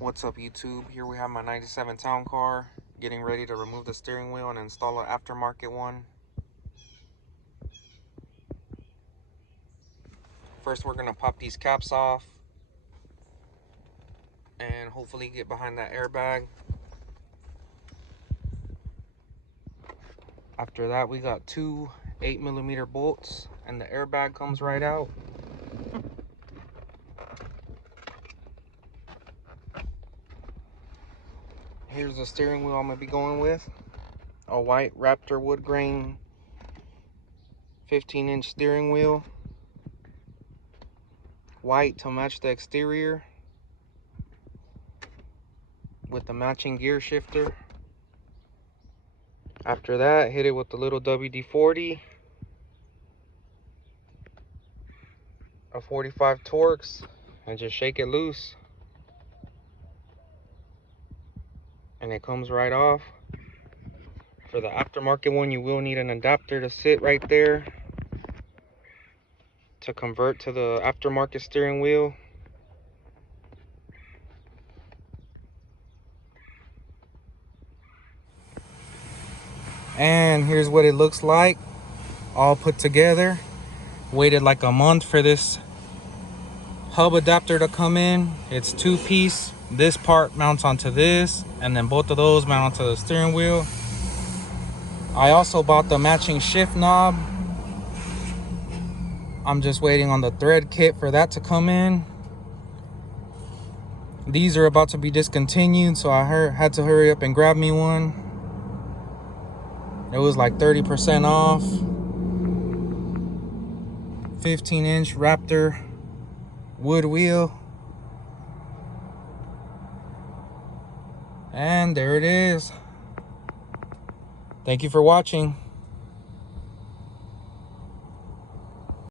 What's up, YouTube? Here we have my 97 town car, getting ready to remove the steering wheel and install an aftermarket one. First, we're gonna pop these caps off and hopefully get behind that airbag. After that, we got two 8mm bolts and the airbag comes right out. Here's the steering wheel I'm gonna be going with. A white Raptor wood grain 15-inch steering wheel. White to match the exterior with the matching gear shifter. After that, hit it with the little WD-40, a 45 Torx, and just shake it loose. And it comes right off. For the aftermarket one, you will need an adapter to sit right there to convert to the aftermarket steering wheel. And here's what it looks like, all put together. Waited like a month for this hub adapter to come in. It's 2-piece. This part mounts onto this, and then both of those mount onto the steering wheel. I also bought the matching shift knob. I'm just waiting on the thread kit for that to come in. These are about to be discontinued, so I had to hurry up and grab me one. It was like 30% off. 15-inch Raptor wood wheel. And there it is. Thank you for watching.